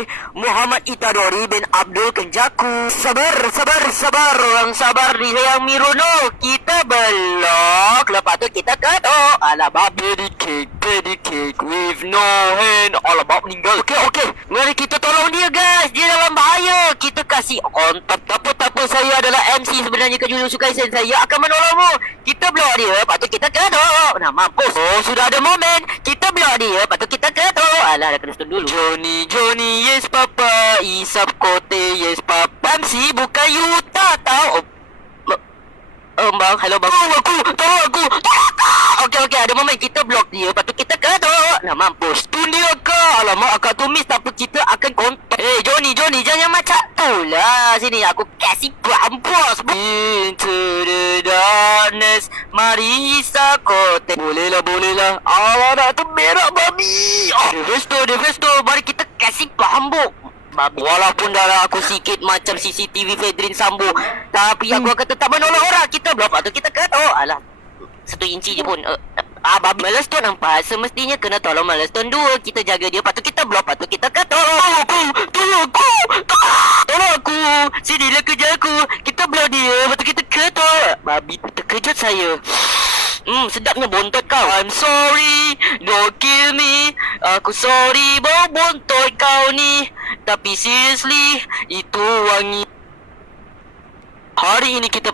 by Muhammad Itadori bin Abdul Kenjaku. Sabar orang sabar ni sayang Mirono. Kita belok, lepas tu kita kato. Alamak, baby cake with no hand. Alamak, meninggal. Okey, mari kita tolong dia guys. Dia dalam bahaya. Kita kasih kontak. Tak apa, saya adalah MC sebenarnya ke Jujutsu Kaisen. Saya akan menolongmu. Kita blok dia, lepas tu kita kato. Nah, mampus. Oh, sudah ada momen. Kita blok dia, lepas tu kita kato. Alah, dah kena stun dulu. Johnny, yes papa. Isap kote, yes papa. MC, bukan Yuta tau. Bang, hello bang. Tolong aku. Okey, ada momen kita blok dia, lepas tu kita kato. Nah, mampus. Stun dia ke? Alamak, akak tumis, tapi kita akan kontak. Johnny, jangan macam tu lah. Sini, aku kasih mampus. Into the darkness, mari isap kote. Boleh lah. Alamak, tu berak babi. Defesto, mari kita kasih bambuk. Walaupun darah aku sikit macam CCTV Fedrin Sambo, tapi aku akan tetap menolong orang. Kita blok, lepas tu kita cut. Alah, 1 inci je pun. Babi Milestone nampak. Semestinya kena tolong Milestone 2. Kita jaga dia, lepas tu kita blok, lepas tu kita cut. Tolong aku. Sinilah kerja aku. Kita blok dia, lepas tu kita cut. Babi terkejut saya. Sedapnya bontot kau. I'm sorry, don't kill me. Aku sorry bau bontot kau ni. Tapi seriously, itu wangi. Hari ini kita